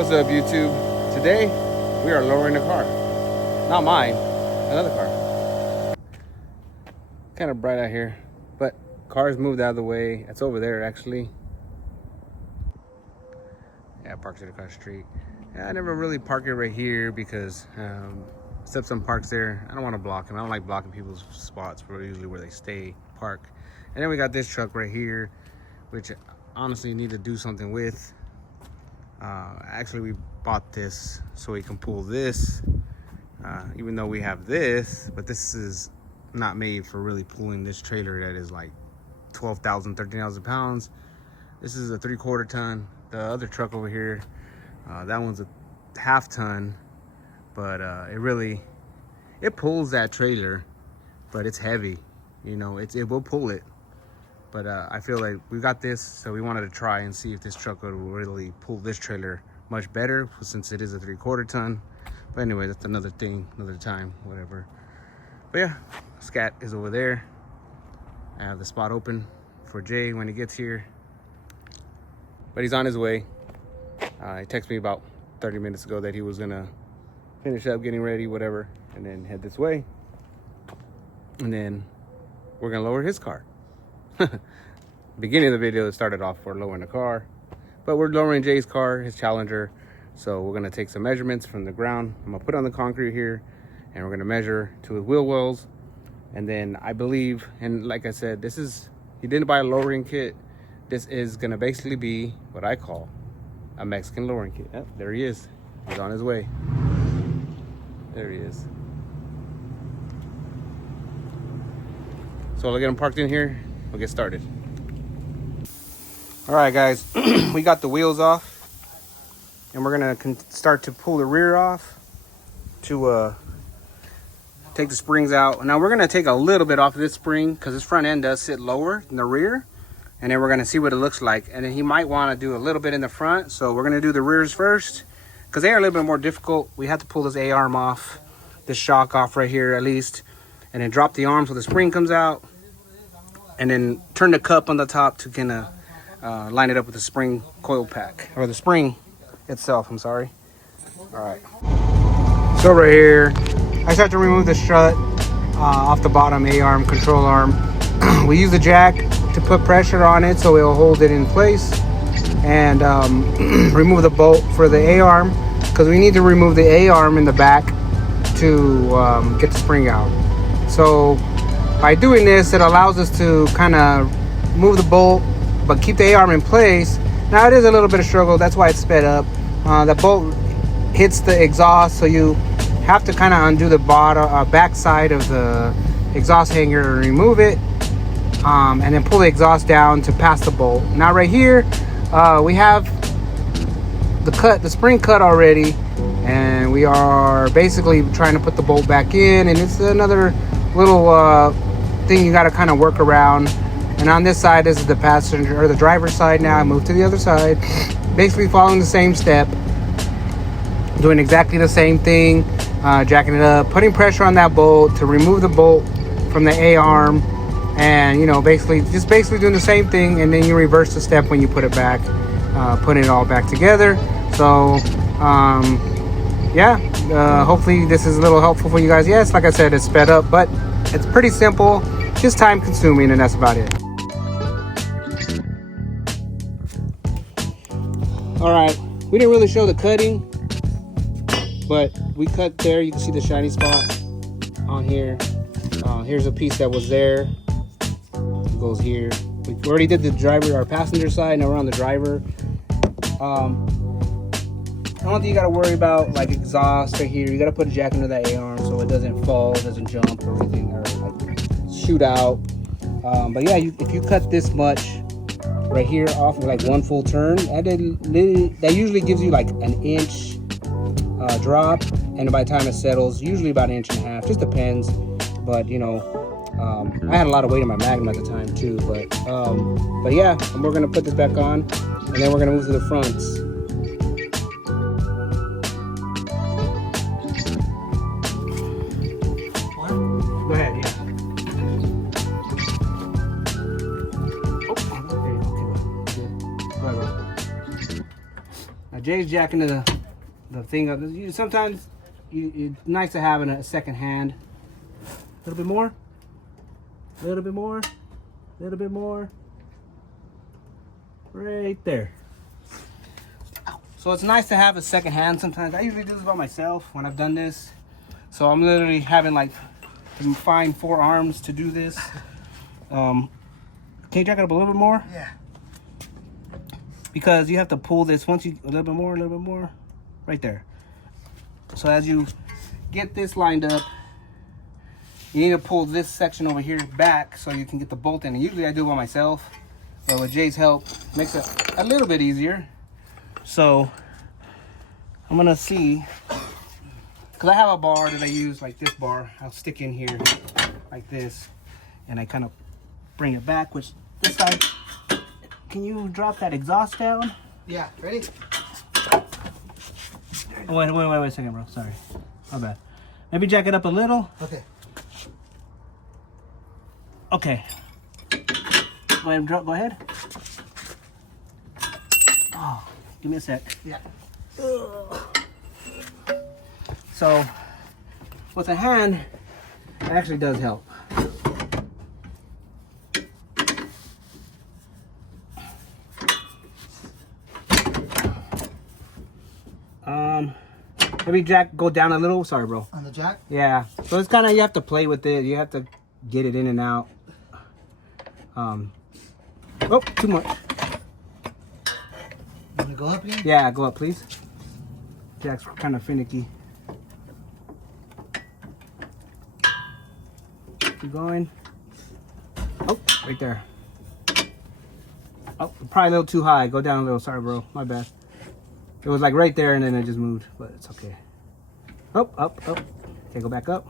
What's up, YouTube? Today we are lowering a car. Not mine, another car. Kind of bright out here, but cars moved out of the way. It's over there actually. Yeah, I parked it across the street. Yeah, I never really park it right here because except some parks there, I don't want to block them. I don't like blocking people's spots for usually where they stay park. And then we got this truck right here, which honestly need to do something with. Actually, we bought this so we can pull this, even though we have this, but this is not made for really pulling this trailer that is like 12,000, 13,000 pounds. This is a 3/4 ton. The other truck over here, that one's a 1/2 ton, but it pulls that trailer, but it's heavy. You know, it will pull it. But I feel like we got this, so we wanted to try and see if this truck would really pull this trailer much better, since it is a 3/4 ton. But anyway, that's another thing, another time, whatever. But yeah, Scat is over there. I have the spot open for Jay when he gets here. But he's on his way. He texted me about 30 minutes ago that he was gonna finish up getting ready, whatever, and then head this way. And then we're gonna lower his car. Beginning of the video, it started off for lowering the car, but we're lowering Jay's car, his Challenger. So we're gonna take some measurements from the ground. I'm gonna put on the concrete here, and we're gonna measure to his wheel wells. And then I believe, and like I said, he didn't buy a lowering kit. This is gonna basically be what I call a Mexican lowering kit. Yep, there he is. He's on his way. There he is. So I'll get him parked in here. We'll get started. All right, guys, we got the wheels off, and we're gonna start to pull the rear off to take the springs out. Now we're gonna take a little bit off of this spring because this front end does sit lower than the rear, and then we're gonna see what it looks like. And then he might want to do a little bit in the front, so we're gonna do the rears first because they are a little bit more difficult. We have to pull this A-arm off, this shock off right here at least, and then drop the arm so the spring comes out. And then turn the cup on the top to kind of line it up with the spring coil pack, or the spring itself, I'm sorry. All right. So right here, I start to remove the strut off the bottom A-arm, control arm. We use the jack to put pressure on it so it'll hold it in place. And remove the bolt for the A-arm, because we need to remove the A-arm in the back to get the spring out. So by doing this, it allows us to kind of move the bolt, but keep the A-arm in place. Now it is a little bit of struggle, that's why it's sped up. The bolt hits the exhaust, so you have to kind of undo the back side of the exhaust hanger and remove it, and then pull the exhaust down to pass the bolt. Now right here, we have the spring cut already, and we are basically trying to put the bolt back in, and it's another little thing you got to kind of work around. And on this side, this is the passenger or the driver's side. Now I move to the other side, basically following the same step, doing exactly the same thing, jacking it up, putting pressure on that bolt to remove the bolt from the A-arm, and you know, basically doing the same thing. And then you reverse the step when you put it back, putting it all back together. So yeah, hopefully this is a little helpful for you guys. Yes, like I said, it's sped up, but it's pretty simple, just time consuming, and that's about it. All right, we didn't really show the cutting, but we cut there. You can see the shiny spot on here. Here's a piece that was there. It goes here. We already did the driver, our passenger side. Now we're on the driver. The only thing you gotta worry about, like exhaust right here, you gotta put a jack under that A-arm so it doesn't fall, doesn't jump or anything, or like shoot out. But yeah, if you cut this much right here off with like one full turn, that usually gives you like an inch drop, and by the time it settles, usually about 1.5 inches, just depends. But you know, I had a lot of weight in my Magnum at the time too. But yeah, and we're gonna put this back on, and then we're gonna move to the fronts. Go ahead, yeah. Oh, okay, go ahead, bro. Now Jay's jacking the thing up. Sometimes it's nice to have a second hand. A little bit more. A little bit more. A little bit more. Right there. So it's nice to have a second hand sometimes. I usually do this by myself when I've done this. So I'm literally having like to find 4 arms to do this. Can you jack it up a little bit more? Yeah. Because you have to pull this once you a little bit more, right there. So as you get this lined up, you need to pull this section over here back so you can get the bolt in. And usually I do it by myself, but with Jay's help, makes it a little bit easier. So I'm gonna see, cause I have a bar that I use, like this bar. I'll stick in here like this, and I kind of bring it back. Which this side, can you drop that exhaust down? Yeah. Ready? Oh, wait a second, bro. Sorry, my bad. Maybe jack it up a little. Okay. Okay. Go ahead and drop. Go ahead. Oh, give me a sec. Yeah. So, with a hand, it actually does help. Maybe jack go down a little. Sorry, bro. On the jack? Yeah. So it's kind of, you have to play with it. You have to get it in and out. Oh, too much. Want to go up again? Yeah, go up, please. Jack's kind of finicky. Keep going. Oh, right there. Oh, probably a little too high. Go down a little. Sorry, bro. My bad. It was like right there and then it just moved, but it's okay. Up, up, up. Okay, go back up.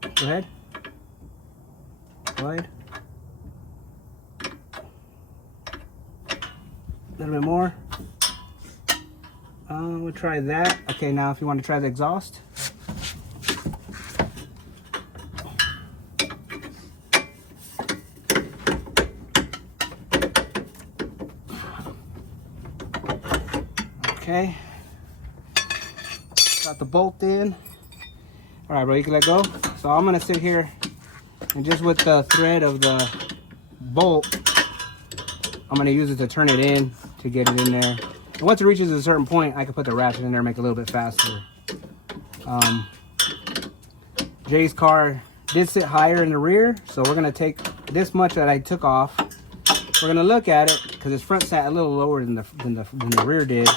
Go ahead. Go ahead. A little bit more. We'll try that. Okay, now if you want to try the exhaust. Okay. Got the bolt in. All right, bro, you can let go. So I'm gonna sit here and just with the thread of the bolt, I'm gonna use it to turn it in to get it in there. And once it reaches a certain point, I can put the ratchet in there and make it a little bit faster. Jay's car did sit higher in the rear, so we're gonna take this much that I took off. We're gonna look at it because his front sat a little lower than the rear did.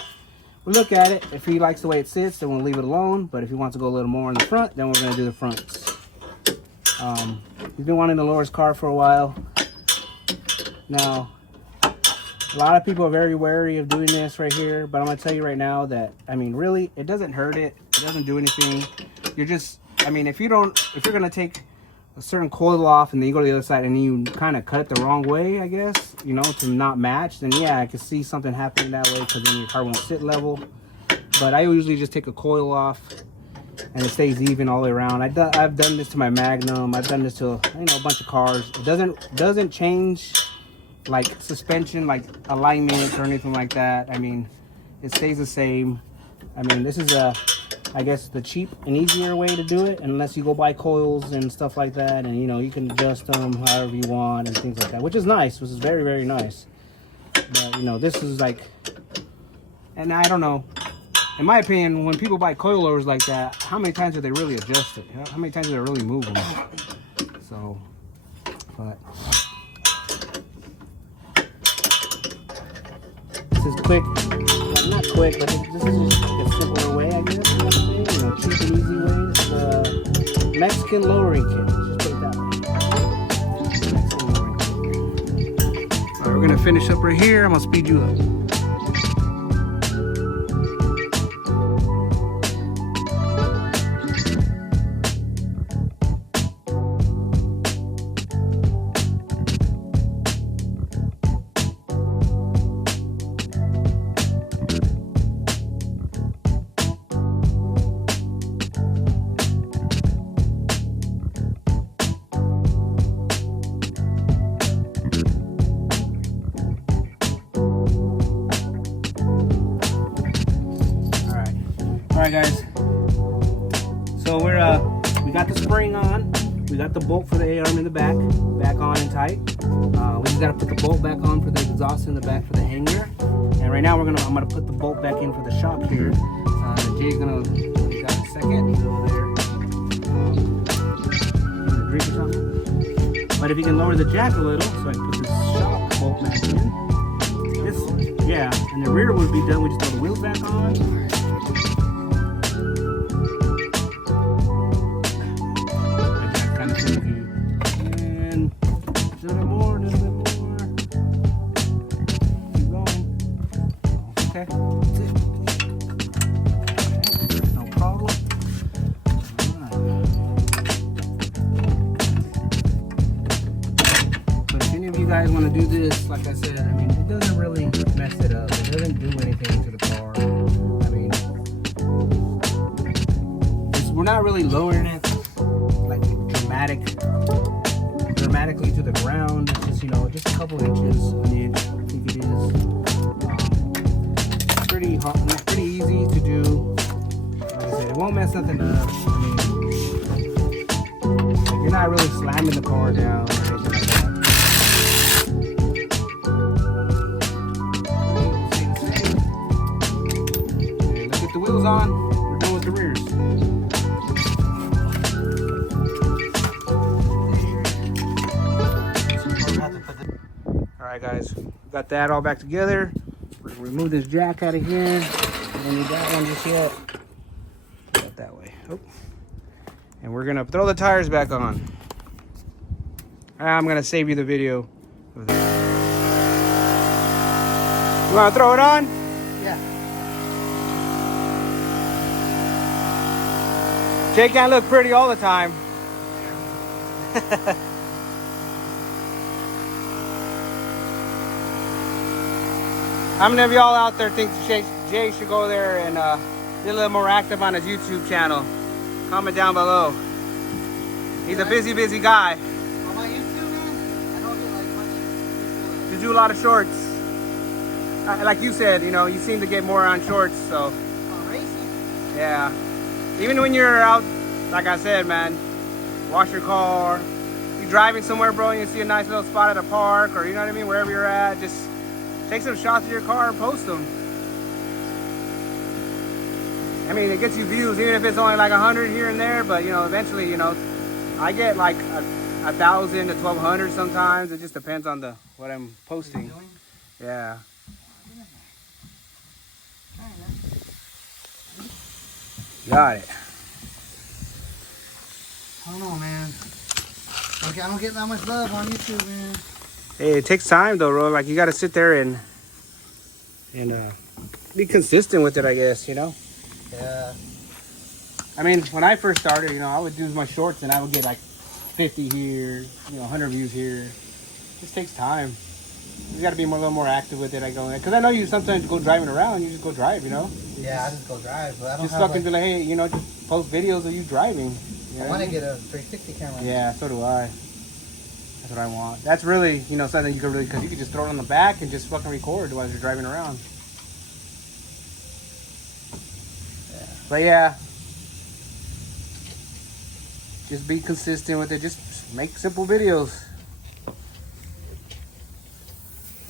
We'll look at it. If he likes the way it sits, then we'll leave it alone. But if he wants to go a little more in the front, then we're gonna do the fronts. He's been wanting to lower his car for a while. Now, a lot of people are very wary of doing this right here, but I'm gonna tell you right now that, I mean, really, it doesn't hurt it. It doesn't do anything. You're just, I mean, if you're gonna take a certain coil off and then you go to the other side and you kind of cut it the wrong way, I guess, you know, to not match, then yeah, I could see something happening that way because then your car won't sit level. But I usually just take a coil off and it stays even all the way around. I've done this to my Magnum. I've done this to, you know, a bunch of cars. It doesn't change like suspension, like alignment or anything like that. I mean, it stays the same. I mean, this is I guess the cheap and easier way to do it, unless you go buy coils and stuff like that, and you know, you can adjust them however you want and things like that, which is nice, which is very, very nice. But you know, this is like, and I don't know, in my opinion, when people buy coilovers like that, how many times do they really adjust it? How many times do they really move them? So, but this is quick. Well, not quick, but this is just like a simpler way, I guess. You know what I'm saying? You know, cheap and easy way. This is a Mexican lowering kit. Let's just put it that way. Mexican lowering kit. All right, we're gonna finish up right here. I'm gonna speed you up. right, guys. So we got the spring on. We got the bolt for the A-arm in the back on and tight. We just gotta put the bolt back on for the exhaust in the back for the hanger. And right now I'm gonna put the bolt back in for the shock here. Jay's gonna, you got a second, he's over there. Drink or something. But if you can lower the jack a little, so I can put this shock bolt back in. This, yeah, and the rear would be done. We just throw the wheels back on. Guys want to do this, like I said, I mean, it doesn't really mess it up. It doesn't do anything to the car. I mean, we're not really lowering it like dramatically to the ground. It's just, you know, just a couple inches on the edge. I think it is pretty hot, pretty easy to do. Like I said, it won't mess nothing up. I mean, like, you're not really slamming the car down or anything like that. On, we're done with the rears. Alright guys, we got that all back together. We're gonna remove this jack out of here. Don't need that one just yet. Got that way. Oh. And we're gonna throw the tires back on. I'm gonna save you the video of that. You wanna throw it on? Yeah. Jay can't look pretty all the time. How many of y'all out there think Jay should go there and be a little more active on his YouTube channel? Comment down below. He's a busy guy. On my YouTube, man, I don't get like much. You do a lot of shorts. Like you said, you know, you seem to get more on shorts, so. On racing? Yeah. Even when you're out, like I said, man, wash your car. You're driving somewhere, bro, and you see a nice little spot at a park, or you know what I mean, wherever you're at, just take some shots of your car and post them. I mean, it gets you views, even if it's only like 100 here and there, but, you know, eventually, you know, I get like 1,000 to 1,200 sometimes. It just depends on what I'm posting. Yeah. Got it. I don't know, man. Okay, I don't get that much love on YouTube, man. Hey, it takes time though, bro. Like you got to sit there and be consistent with it, I guess. You know. Yeah. I mean, when I first started, you know, I would do my shorts and I would get like 50 here, you know, 100 views here. It just takes time. You got to be a little more active with it. I go, because I know you sometimes go driving around. You just go drive, you know. Yeah, I just go drive, but I don't just have fucking be like, hey, you know, just post videos of you driving. You I want to get a 360 camera. Yeah, so do I. That's what I want. That's really, you know, something you could really, because you could just throw it on the back and just fucking record while you're driving around. Yeah. But yeah, just be consistent with it. Just make simple videos.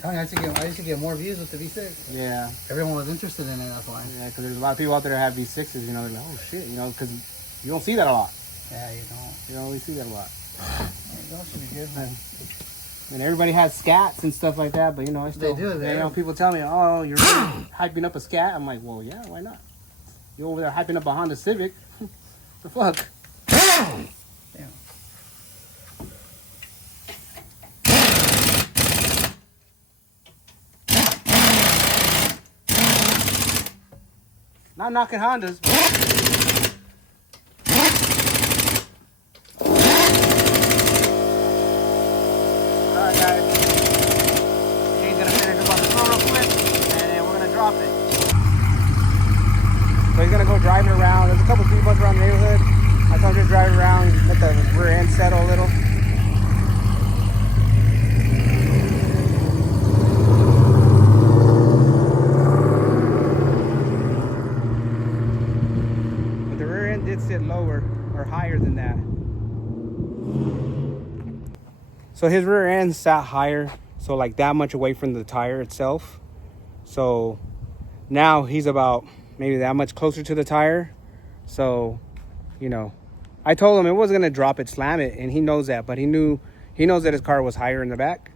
I used to get more views with the V6. Yeah. Everyone was interested in it, that's why. Yeah, because there's a lot of people out there that have V6s, you know, they're like, oh shit, you know, because you don't see that a lot. Yeah, you don't. You don't really see that a lot. That should be good, man. I mean, everybody has scats and stuff like that, but you know, I still, They do. you know, people tell me, oh, you're really hyping up a scat. I'm like, well, yeah, why not? You're over there hyping up a Honda Civic. The fuck? Damn. Not knocking Hondas. Alright guys. Jay's gonna finish up on the floor real quick and then we're gonna drop it. So he's gonna go driving around. There's a couple speed bumps around the neighborhood. I told him to drive around, let the rear end settle a little. higher than that. So his rear end sat higher, so like that much away from the tire itself. So now he's about maybe that much closer to the tire. So, you know, I told him it wasn't gonna drop it, slam it, and he knows that, but he knows that his car was higher in the back.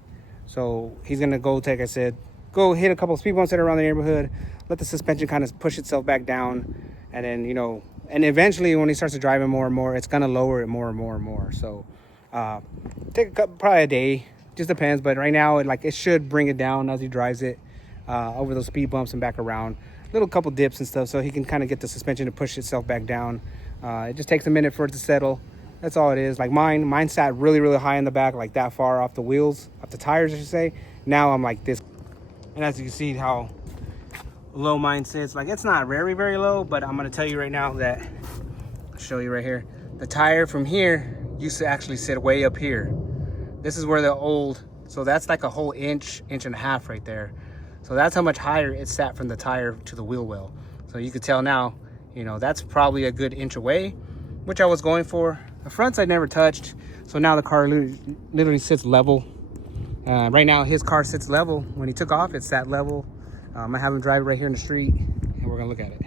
So he's gonna go take, I said, go hit a couple of speed bumps that are around the neighborhood, let the suspension kind of push itself back down, and then, you know, and eventually when he starts to drive it more and more, it's gonna lower it more and more and more. So take probably a day, just depends, but right now it should bring it down as he drives it over those speed bumps and back around, little couple dips and stuff, so he can kind of get the suspension to push itself back down. It just takes a minute for it to settle. That's all it is. Like mine sat really high in the back, like that far off the wheels, off the tires I should say. Now I'm like this, and as you can see how low mine sits, like it's not very low, but I'm gonna tell you right now that, I'll show you right here, the tire from here used to actually sit way up here. This is where the old, so that's like a whole inch and a half right there. So that's how much higher it sat from the tire to the wheel well. So you could tell now, you know, that's probably a good inch away, which I was going for. The fronts I never touched, so now the car literally sits level. Right now his car sits level. When he took off, it sat level. I have him drive it right here in the street, and we're gonna look at it.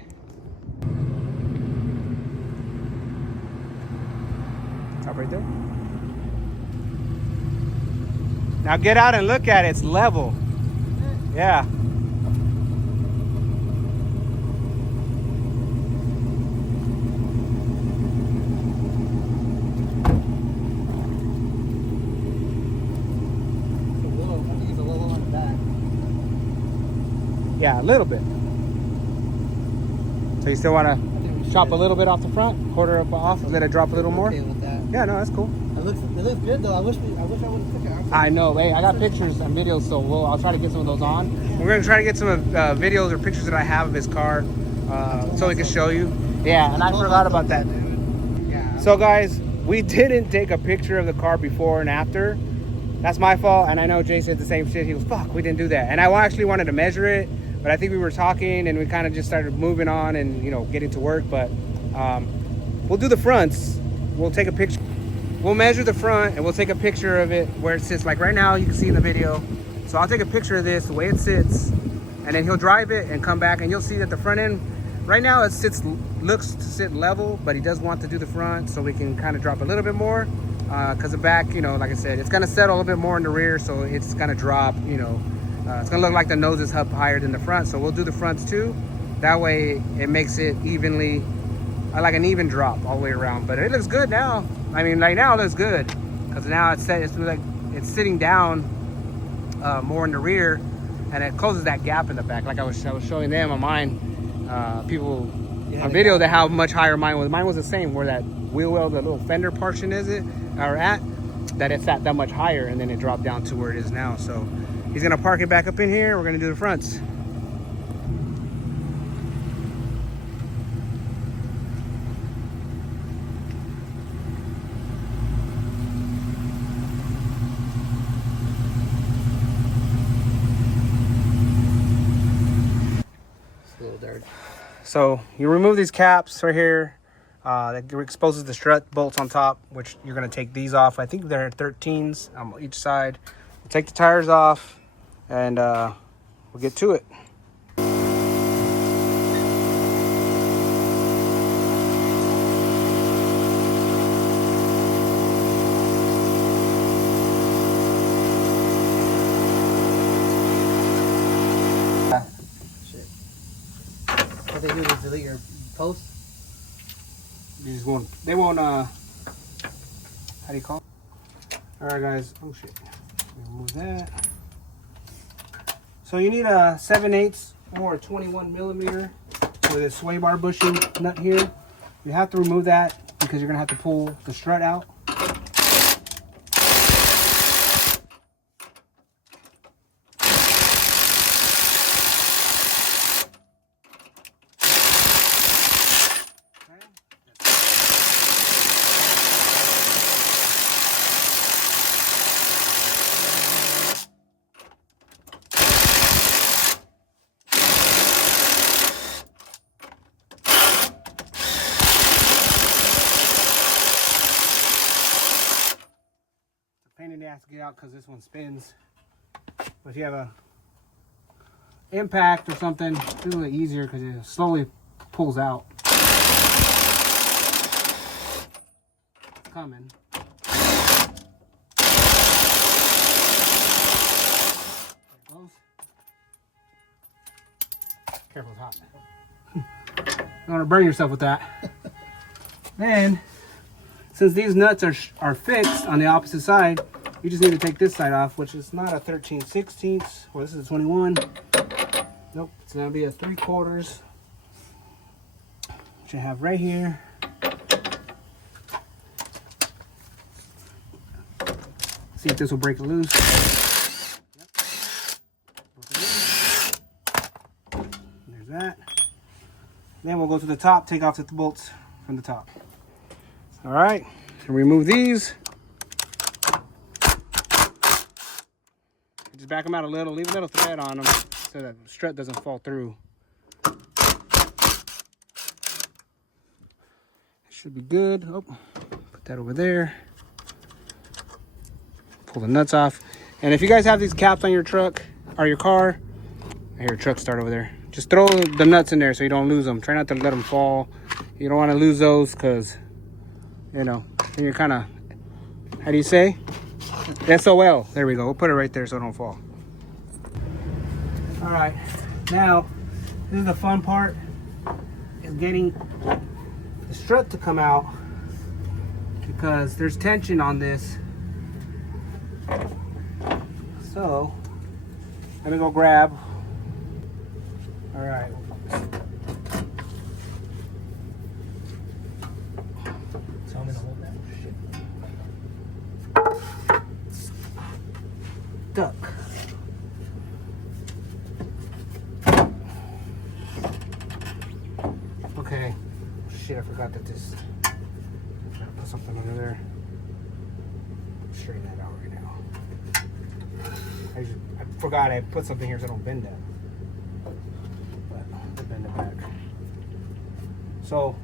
Top right there. Now get out and look at it. It's level. Yeah. Yeah, a little bit. So you still want to chop a little bit off the front, quarter up off, let it drop a little more? Okay with that. Yeah, no, that's cool. It looks good though. I wish I would have took it. I know. Hey, I got pictures and videos, so I'll try to get some of those on. We're gonna try to get some videos or pictures that I have of his car, so we can show you. Yeah, and I forgot about that. Yeah. So guys, we didn't take a picture of the car before and after. That's my fault, and I know Jay said the same shit. He goes, fuck, we didn't do that. And I actually wanted to measure it, but I think we were talking and we kind of just started moving on and, you know, getting to work. But we'll do the fronts. We'll take a picture. We'll measure the front and we'll take a picture of it where it sits. Like right now, you can see in the video. So I'll take a picture of this, the way it sits, and then he'll drive it and come back and you'll see that the front end, right now it looks to sit level, but he does want to do the front so we can kind of drop a little bit more. Because the back, you know, like I said, it's gonna settle a little bit more in the rear, so it's gonna drop, you know, it's gonna look like the nose is up higher than the front. So we'll do the fronts too. That way it makes it evenly, like an even drop all the way around. But it looks good now. I mean, right now it looks good because now it's like it's sitting down more in the rear, and it closes that gap in the back. Like I was showing them on mine, people on video that how much higher mine was. Mine was the same where that wheel well, the little fender portion that it sat that much higher, and then it dropped down to where it is now. So he's gonna park it back up in here. We're gonna do the fronts. It's a little dirty. So you remove these caps right here. That exposes the strut bolts on top, which you're going to take these off. I think they're 13s on each side. We'll take the tires off and we'll get to it. What they do is delete your post. They won't, how do you call it? All right, guys. Oh, shit. Remove that. So you need a 7/8 or a 21 millimeter with a sway bar bushing nut here. You have to remove that because you're going to have to pull the strut out. out because this one spins. But if you have a impact or something, it's a little easier because it slowly pulls out. It's coming. There it goes. Careful, it's hot. You don't want to burn yourself with that. Then, since these nuts are fixed on the opposite side, you just need to take this side off, which is not a 13/16. Well, this is a 21. Nope, it's gonna be a 3/4. Which I have right here. See if this will break it loose. Yep. There's that. Then we'll go to the top, take off the bolts from the top. All right, so remove these. Just back them out a little, leave a little thread on them so that the strut doesn't fall through. It should be good. Oh, put that over there. Pull the nuts off. And if you guys have these caps on your truck or your car, I hear a truck start over there. Just throw the nuts in there so you don't lose them. Try not to let them fall. You don't want to lose those because, you know, then you're kind of, how do you say? SOL. There we go. We'll put it right there so it don't fall. All right. Now, this is the fun part, is getting the strut to come out because there's tension on this. So, let me go grab. All right. Tell me to hold that shit. Duck. Okay. Shit, I forgot that this. I gotta put something under there. Straighten that out right now. I forgot I put something here so I don't bend that. But I'll bend it back. So.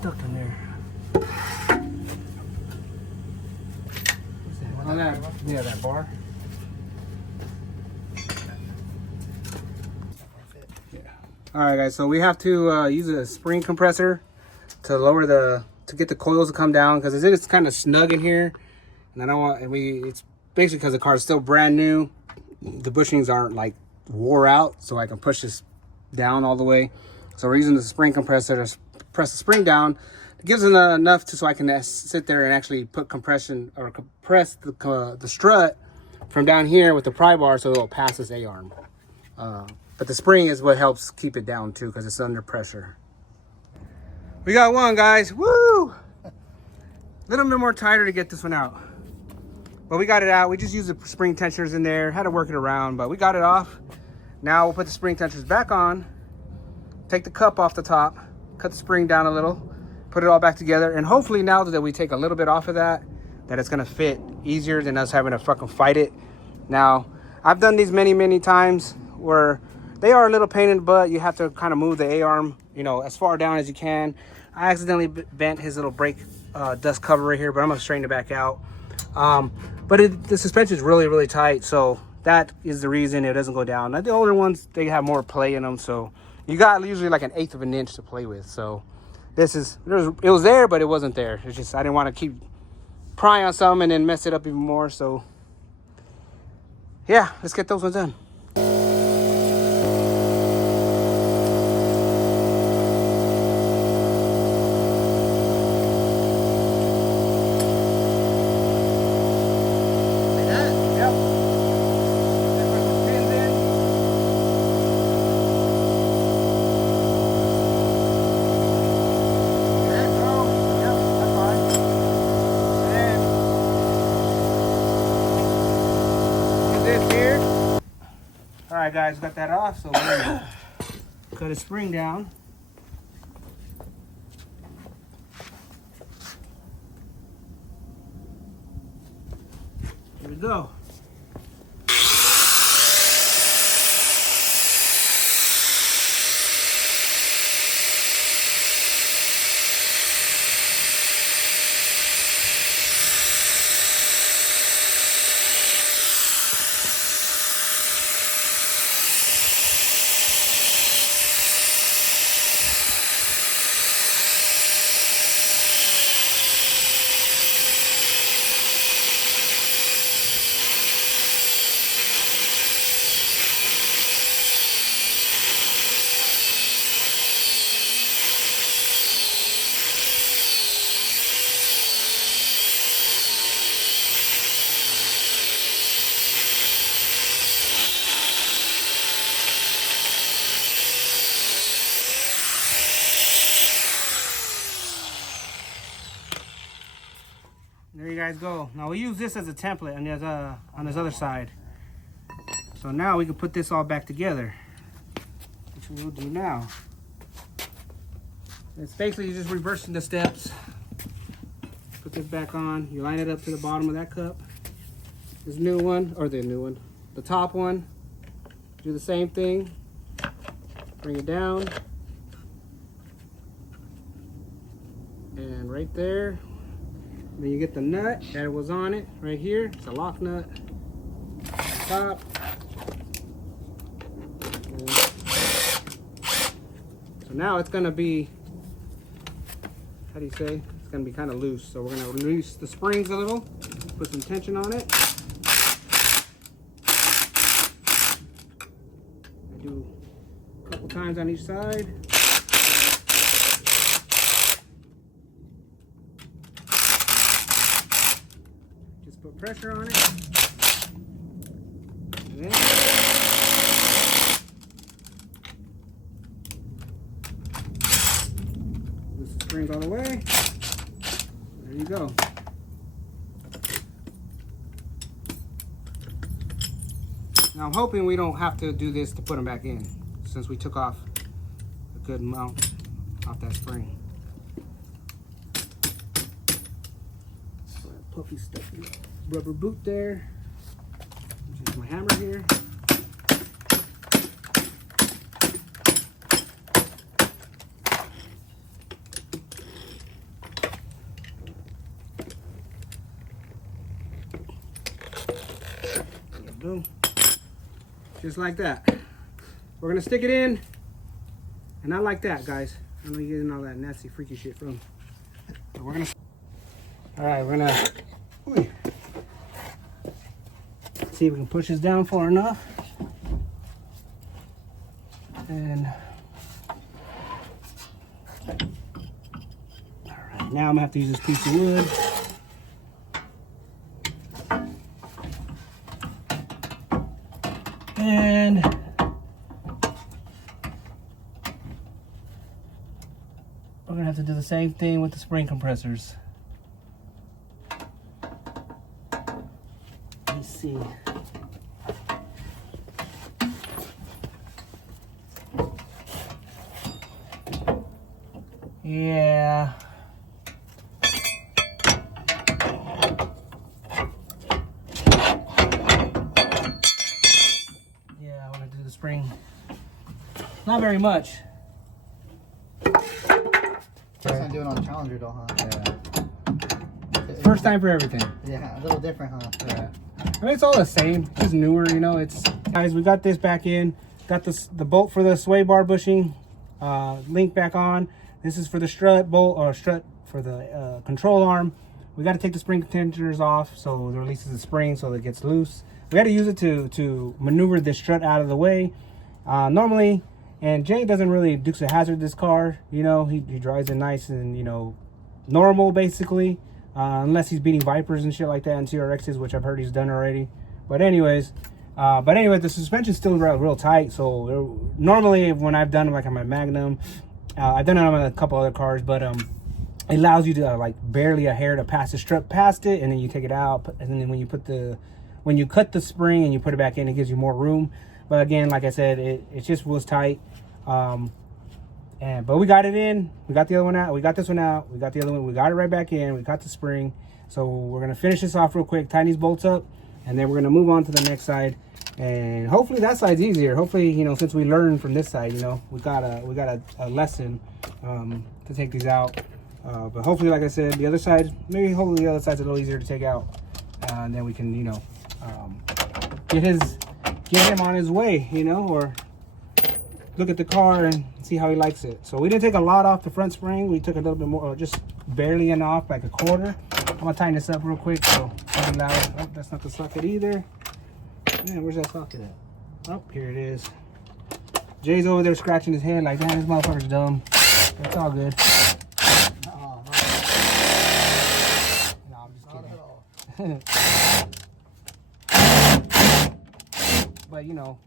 Stuck in there. Oh, that, yeah, that bar. Yeah. All right, guys. So we have to use a spring compressor to lower to get the coils to come down because it's kind of snug in here, and I don't want. It's basically because the car is still brand new. The bushings aren't like wore out, so I can push this down all the way. So we're using the spring compressor to press the spring down. It gives it enough so I can sit there and actually put compression or compress the strut from down here with the pry bar so it'll pass this A-arm. But the spring is what helps keep it down too because it's under pressure. We got one, guys. Woo! A little bit more tighter to get this one out. But we got it out. We just used the spring tensioners in there. Had to work it around, but we got it off. Now we'll put the spring tensioners back on. Take the cup off the top. Cut the spring down a little. Put it all back together. And hopefully now that we take a little bit off of that it's going to fit easier than us having to fucking fight it. Now, I've done these many times where they are a little pain in the butt. You have to kind of move the A-arm, you know, as far down as you can. I accidentally bent his little brake dust cover right here, but I'm going to straighten it back out. But the suspension is really tight, so that is the reason it doesn't go down. Now, the older ones, they have more play in them, so you got usually like 1/8 of an inch to play with. So it was there, but it wasn't there. It's just I didn't want to keep prying on some and then mess it up even more. So yeah, let's get those ones done. All right, guys, got that off, so we're gonna cut a spring down. Here we go. There you guys go. Now we use this as a template on this other side. So now we can put this all back together, which we will do now. It's basically just reversing the steps. Put this back on. You line it up to the bottom of that cup. This new one, or the new one, the top one. Do the same thing. Bring it down. And right there. Then you get the nut that was on it right here. It's a lock nut. Top. So now it's gonna be, how do you say? It's gonna be kind of loose. So we're gonna release the springs a little, put some tension on it. I do a couple times on each side. Just put pressure on it. And then loose the springs all the way. There you go. Now I'm hoping we don't have to do this to put them back in, since we took off a good amount off that spring. So that puffy stuffy rubber boot there. Use my hammer here. Boom. Just like that. We're gonna stick it in, and not like that, guys. I know you're getting all that nasty, freaky shit from. But we're gonna. All right, we're gonna see if we can push this down far enough, and all right. Now I'm gonna have to use this piece of wood. And we're gonna have to do the same thing with the spring compressors. Let's see. Yeah. Spring. Not very much. First time doing on Challenger though, huh? Yeah. First time for everything. Yeah, a little different, huh? Yeah. I mean, it's all the same, just newer, you know. It's, guys, we got this back in. Got this, the bolt for the sway bar bushing link back on. This is for the strut bolt, or strut for the control arm. We got to take the spring tensioners off so it releases the spring so that it gets loose. We got to use it to maneuver this strut out of the way. Normally, and Jay doesn't really Dukes of Hazzard this car. You know, he drives it nice and, you know, normal basically. Unless he's beating Vipers and shit like that and TRXs, which I've heard he's done already. But anyways, the suspension's still real tight. So normally when I've done it, like on my Magnum, I've done it on a couple other cars, but it allows you to like barely a hair to pass the strut past it, and then you take it out, and then when you cut the spring and you put it back in, it gives you more room. But again, like I said, it just was tight. But we got it in. We got the other one out. We got this one out. We got the other one. We got it right back in. We got the spring. So we're gonna finish this off real quick, tighten these bolts up, and then we're gonna move on to the next side. And hopefully that side's easier. Hopefully, you know, since we learned from this side, you know, we got a lesson to take these out. But hopefully, like I said, the other side, hopefully the other side's a little easier to take out, and then we can, you know, get him on his way, you know, or look at the car and see how he likes it. So we didn't take a lot off the front spring. We took a little bit more, just barely off, like a quarter. I'm gonna tighten this up real quick so it's loud. Oh, that's not the socket either. Man, where's that socket at? Oh, here it is. Jay's over there scratching his head like, man, this motherfucker's dumb. It's all good. No, I'm just kidding. But you know,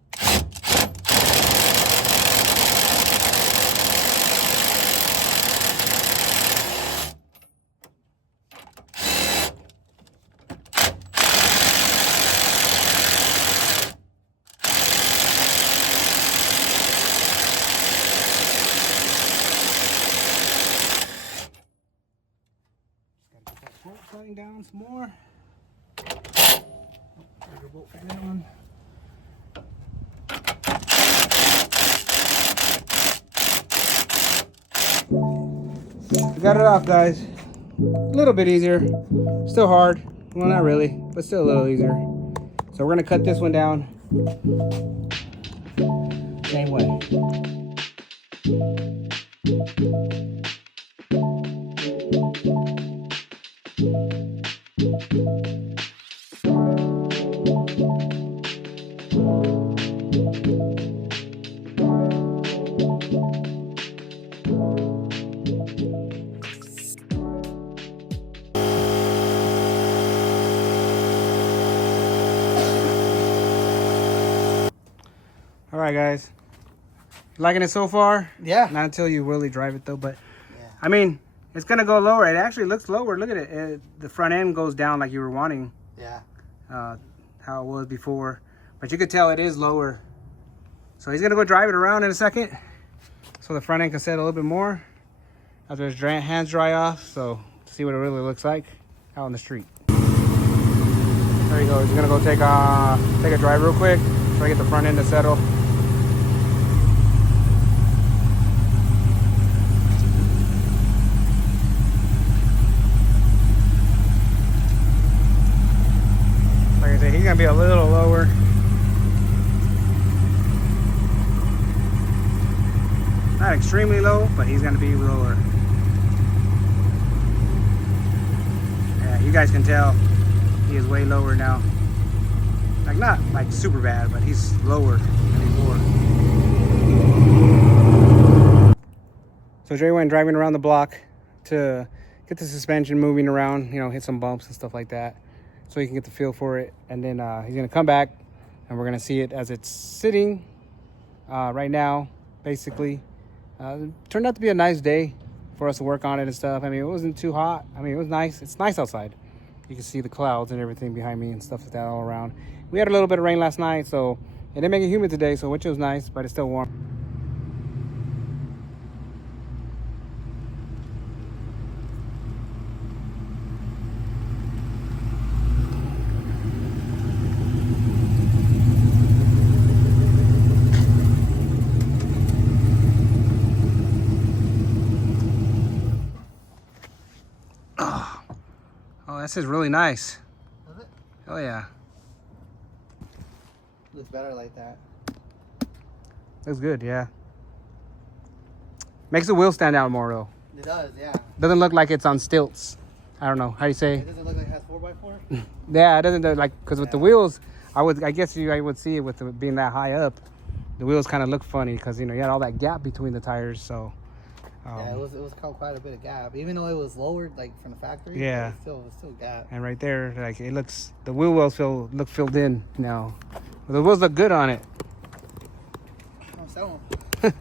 Sliding down some more. Bolt down. We got it off, guys. A little bit easier. Still hard. Well, not really, but still a little easier. So we're gonna cut this one down. Same way. All right, guys. Liking it so far? Yeah. Not until you really drive it, though. But Yeah. I mean, it's gonna go lower. It actually looks lower. Look at it. The front end goes down like you were wanting. Yeah. How it was before, but you could tell it is lower. So he's gonna go drive it around in a second, so the front end can set a little bit more after his hands dry off. So see what it really looks like out on the street. There you go. He's gonna go take a drive real quick, try to get the front end to settle. Like I said, he's gonna be a little lower. Not extremely low, but he's gonna be lower. Yeah, you guys can tell he is way lower now. Like not like super bad, but he's lower than before. So Dre went driving around the block to get the suspension moving around, you know, hit some bumps and stuff like that, so he can get the feel for it. And then he's gonna come back and we're gonna see it as it's sitting right now, basically. Turned out to be a nice day for us to work on it and stuff. I mean, it wasn't too hot. I mean, it was nice. It's nice outside. You can see the clouds and everything behind me and stuff like that all around. We had a little bit of rain last night, so it didn't make it humid today, so which was nice, but it's still warm. Oh, this is really nice. Is it? Oh yeah, Looks better like that. looks good. Yeah, makes the wheel stand out more though. It does, yeah. Doesn't look like it's on stilts. I don't know how you say. It doesn't look like it has 4x4. Yeah, it doesn't look like, because with the wheels, I would see it with being that high up. The wheels kind of look funny because, you know, you had all that gap between the tires. So Yeah, it was quite a bit of gap, even though it was lowered like from the factory. Yeah. It was still gap. and right there, like it looks, the wheel wells look filled in now. The wheels look good on it. I'm selling them.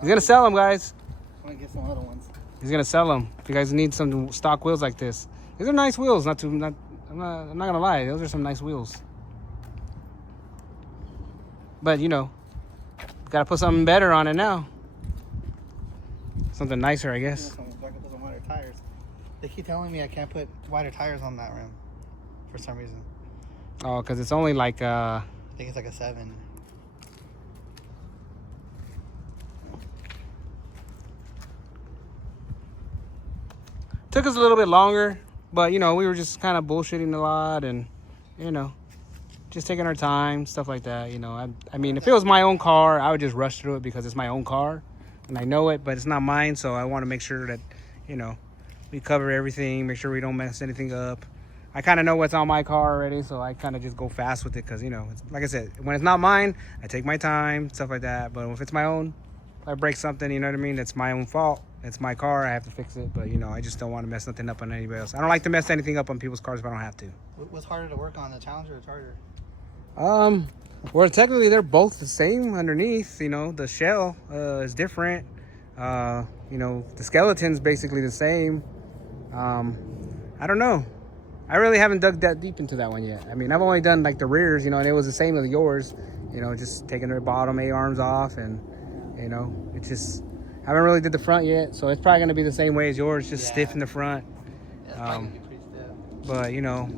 He's gonna sell them, guys. I'm gonna get some other ones. He's gonna sell them. If you guys need some stock wheels like this, these are nice wheels. I'm not gonna lie, those are some nice wheels. But you know, gotta put something better on it now. Something nicer, I guess. I can put some wider tires. They keep telling me I can't put wider tires on that rim for some reason. Oh, because it's only like I think it's like a 7. took us a little bit longer, but you know, we were just kind of bullshitting a lot and, you know, just taking our time, stuff like that. You know, I mean, if it was my own car, I would just rush through it because it's my own car and I know it, but it's not mine. So I want to make sure that, you know, we cover everything, make sure we don't mess anything up. I kind of know what's on my car already, so I kind of just go fast with it because, you know, it's, like I said, when it's not mine, I take my time, stuff like that. But if it's my own, if I break something, you know what I mean? It's my own fault. It's my car. I have to fix it. But, you know, I just don't want to mess nothing up on anybody else. I don't like to mess anything up on people's cars if I don't have to. What's harder to work on, the Challenger or Charger? Well, technically they're both the same underneath. You know, the shell is different. You know, the skeleton's basically the same. I don't know. I really haven't dug that deep into that one yet. I mean, I've only done like the rears, you know, and it was the same as yours. You know, just taking the bottom A-arms off, and you know, it's just, haven't really did the front yet, so it's probably gonna be the same way as yours, just stiff in the front. Yeah, it's probably gonna be pretty stiff. But you know,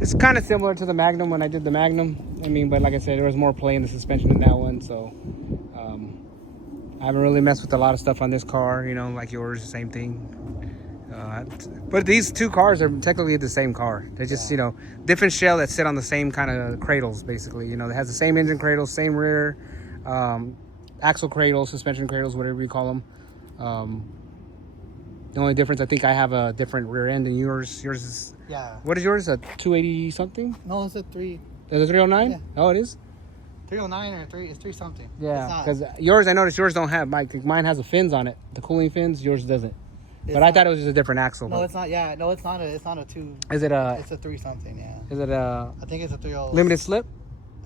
it's kind of similar to the Magnum when I did the Magnum. I mean, but like I said, there was more play in the suspension in that one, so I haven't really messed with a lot of stuff on this car. You know, like yours, same thing. But these two cars are technically the same car. They're just, you know, different shell that sit on the same kind of cradles, basically. You know, it has the same engine cradles, same rear, axle cradles, suspension cradles, whatever you call them. The only difference, I think I have a different rear end than yours. Yours is, what is yours, a 280 something? No, it's a 3. Is it 309? Yeah. Oh, it is? 309 or 3, it's 3 something. Yeah, because yours, I noticed yours don't have, mine has the fins on it, the cooling fins, yours doesn't. But I thought it was just a different axle. No, it's not. Yeah, no, it's not a 2. Is it a? It's a 3 something. Yeah. Is it a? I think it's a 3. Limited slip?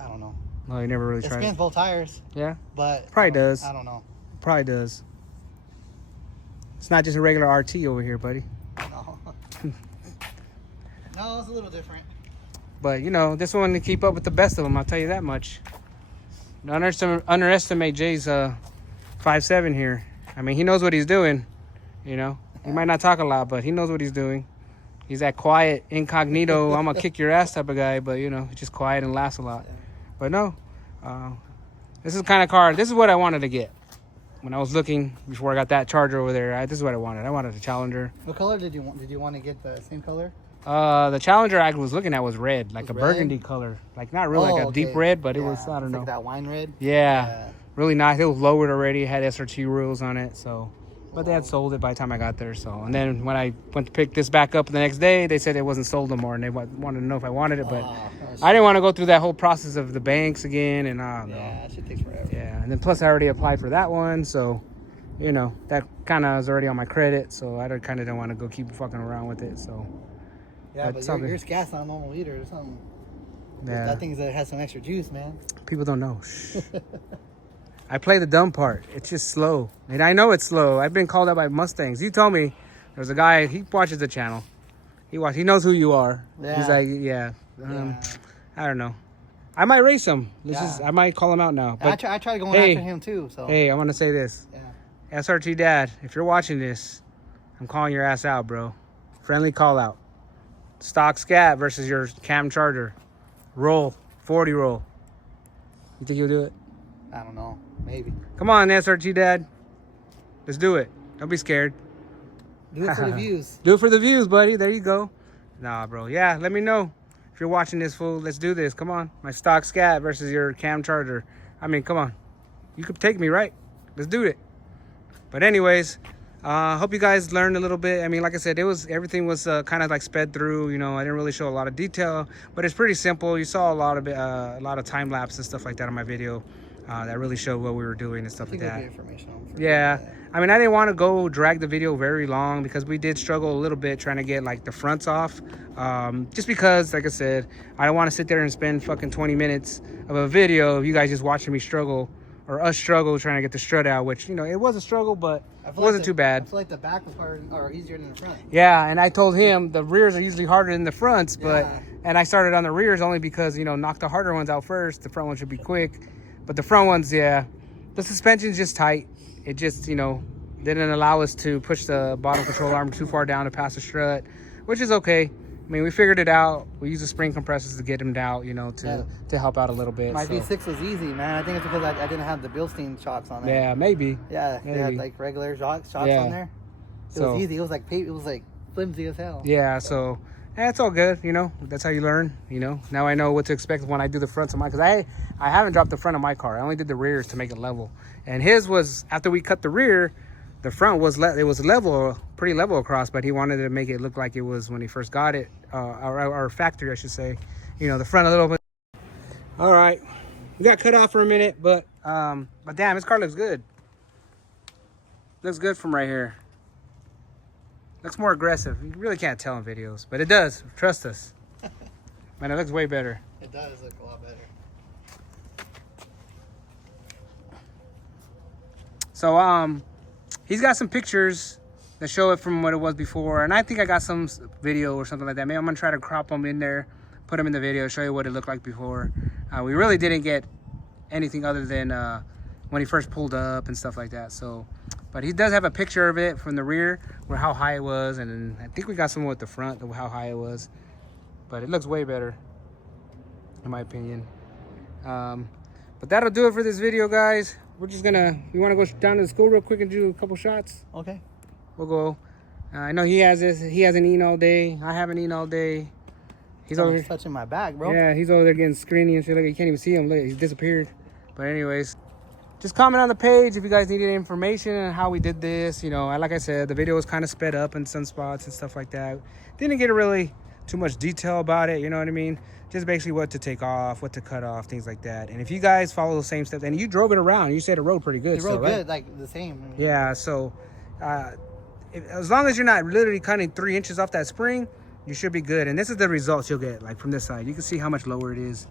I don't know. No, you never really It tried. spins both tires. Yeah. But probably does. I don't know. Probably does. It's not just a regular RT over here, buddy. No. No, it's a little different. But you know, this one to keep up with the best of them. I'll tell you that much. Don't underestimate Jay's 5.7 here. I mean, he knows what he's doing. You know. He might not talk a lot, but he knows what he's doing. He's that quiet, incognito, I'm gonna kick your ass type of guy, but you know, just quiet and laughs a lot. But no, this is the kind of car, this is what I wanted to get. When I was looking, before I got that Charger over there, this is what I wanted. I wanted a Challenger. What color did you want? Did you want to get the same color? The Challenger I was looking at was red, like a red? burgundy color. Like not really like a deep red, but it was, I don't know. Like that wine red? Yeah, really nice. It was lowered already, it had SRT wheels on it, so. But they had sold it by the time I got there. So, and then when I went to pick this back up the next day, they said it wasn't sold no more, and they wanted to know if I wanted it. But I didn't want to go through that whole process of the banks again, and yeah, that shit takes forever. Yeah, and then plus I already applied for that one, so you know that kind of is already on my credit. So I kind of don't want to go keep fucking around with it. So yeah, but yours gas on a normal liter or something. Yeah, that thing has some extra juice, man. People don't know. I play the dumb part. It's just slow. And I know it's slow. I've been called out by Mustangs. You told me there's a guy, he watches the channel. He knows who you are. Yeah. He's like, I don't know. I might race him. I might call him out now. But I tried going after him too. So hey, I want to say this. Yeah. SRT Dad, if you're watching this, I'm calling your ass out, bro. Friendly call out. Stock Scat versus your Cam Charger. Roll. 40 roll. You think you'll do it? I don't know. Maybe. Come on, SRT Dad. Let's do it. Don't be scared. Do it for the views. Do it for the views, buddy. There you go. Nah, bro. Yeah, let me know. If you're watching this, fool, let's do this. Come on. My Stock Scat versus your Cam Charger. I mean, come on. You could take me, right? Let's do it. But anyways, hope you guys learned a little bit. I mean, like I said, everything was kind of like sped through. You know, I didn't really show a lot of detail, but it's pretty simple. You saw a lot of time lapse and stuff like that on my video. That really showed what we were doing and stuff like that. Yeah, I mean, I didn't want to go drag the video very long because we did struggle a little bit trying to get like the fronts off. Just because, like I said, I don't want to sit there and spend fucking 20 minutes of a video of you guys just watching me struggle or us struggle trying to get the strut out, which, you know, it was a struggle, but it wasn't too bad. I feel like the back was harder or easier than the front. Yeah, and I told him the rears are usually harder than the fronts, but and I started on the rears only because, you know, knock the harder ones out first. The front one should be quick. But the front ones, yeah, the suspension's just tight. It just, you know, didn't allow us to push the bottom control arm too far down to pass the strut, which is okay. I mean, we figured it out. We used the spring compressors to get them out, you know, to help out a little bit. My V6 was easy, man. I think it's because I didn't have the Bilstein shocks on there. Yeah, maybe. Yeah, they had like regular shocks on there. It was easy. It was like flimsy as hell. Yeah, so it's all good, you know. That's how you learn, you know. Now I know what to expect when I do the fronts of mine, because I haven't dropped the front of my car. I only did the rears to make it level. And his was, after we cut the rear, the front was level, pretty level across, but he wanted to make it look like it was when he first got it, our factory, I should say. You know, the front a little bit. All right, we got cut off for a minute, but damn, this car looks good. Looks good from right here. Looks more aggressive. You really can't tell in videos, but it does. Trust us. Man, it looks way better. It does look a lot better. So, he's got some pictures that show it from what it was before, and I think I got some video or something like that. Maybe I'm gonna try to crop them in there, put them in the video, show you what it looked like before. We really didn't get anything other than when he first pulled up and stuff like that. So But he does have a picture of it from the rear, where how high it was, and I think we got some with the front of how high it was. But it looks way better, in my opinion. But that'll do it for this video, guys. We're just gonna, we want to go down to the school real quick and do a couple shots. Okay. We'll go. I know he has this. He hasn't eaten all day. I haven't eaten all day. He's over here touching my back, bro. Yeah, he's over there getting screeny and shit. Look, you can't even see him. Look, he's disappeared. But anyways, just comment on the page if you guys needed information on how we did this. You know, like I said, the video was kind of sped up in some spots and stuff like that. Didn't get really too much detail about it. You know what I mean? Just basically what to take off, what to cut off, things like that. And if you guys follow the same steps, and you drove it around, you said it rode pretty good. It rode right? good, like the same. I mean, Yeah, so as long as you're not literally cutting 3 inches off that spring, you should be good. And this is the results you'll get, like from this side. You can see how much lower it is.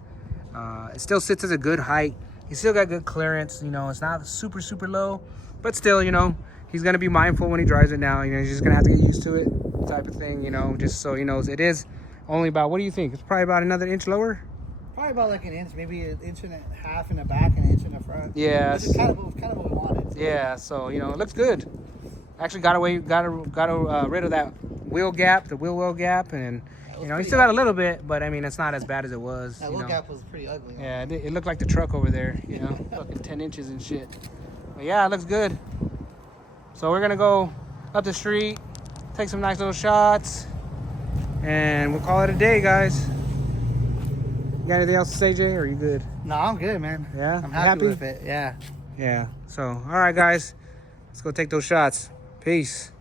It still sits at a good height. You still got good clearance. You know, it's not super, super low, but still, you know, he's going to be mindful when he drives it now. You know, he's just going to have to get used to it type of thing, you know, just so he knows it is only about, what do you think? It's probably about another inch lower? Probably about like an inch, maybe an inch and a half in the back and an inch in the front. Yeah. Which is kind of what we wanted. So. Yeah, so, you know, it looks good. Actually got rid of that wheel gap, the wheel well gap, and you know, he still got a little bit, but I mean, it's not as bad as it was. That wheel gap was pretty ugly. Yeah, it looked like the truck over there, you know, fucking 10 inches and shit. But yeah, it looks good. So we're gonna go up the street, take some nice little shots, and we'll call it a day, guys. You got anything else to say, Jay, or are you good? No, I'm good, man. Yeah? I'm happy with it, yeah. Yeah, so, all right, guys. Let's go take those shots. Peace.